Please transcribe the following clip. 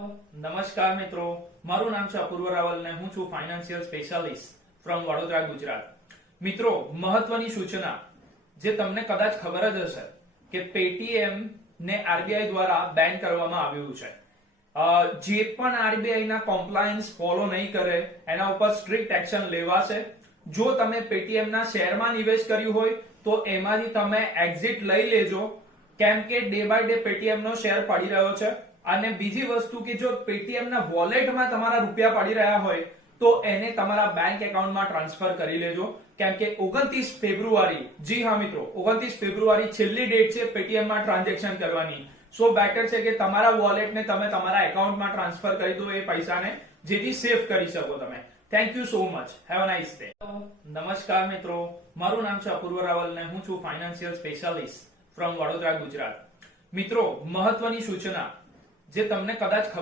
નમસ્કાર મિત્રો, મારું નામ છે અપૂર્વ રાવલ ને હું છું financial specialist from Vadodara, Gujarat. મિત્રો, મહત્વની સૂચના જે તમને કદાચ ખબર જ હશે કે પેટીએમ ને આરબીઆઈ દ્વારા બેન કરવામાં આવ્યું છે. જે પણ આરબીઆઈ ના કોમ્પ્લાયન્સ ફોલો નહીં કરે એના ઉપર સ્ટ્રિક્ટ એક્શન લેવાશે. જો તમે પેટીએમ ના શેરમાં નિવેશ કર્યું હોય તો એમાંથી તમે એક્ઝિટ લઈ લેજો, કેમ કે ડે બાય ડે પેટીએમ નો શેર પડી રહ્યો છે. અને બીજી વસ્તુ કે જો પેટીએમ ના વોલેટમાં તમારા રૂપિયા પડી રહ્યા હોય તો એને તમારા બેંક એકાઉન્ટમાં ટ્રાન્સફર કરી લેજો, કેમ કે 29 ફેબ્રુઆરી, જી હા મિત્રો, 29 ફેબ્રુઆરી છેલ્લી ડેટ છે પેટીએમ માં ટ્રાન્ઝેક્શન કરવાની. સો બેટર છે કે તમારા વોલેટને તમે તમારા એકાઉન્ટમાં ટ્રાન્સફર કરી દો એ પૈસાને, જેથી સેવ કરી શકો તમે. Thank you so much. Have a nice day. નમસ્કાર મિત્રો, મારું નામ છે અપૂર્વ રાવલ ને હું છું financial specialist from Vadodara, Gujarat. મિત્રો, મહત્વની સૂચના જે તમને કદાચ ખબર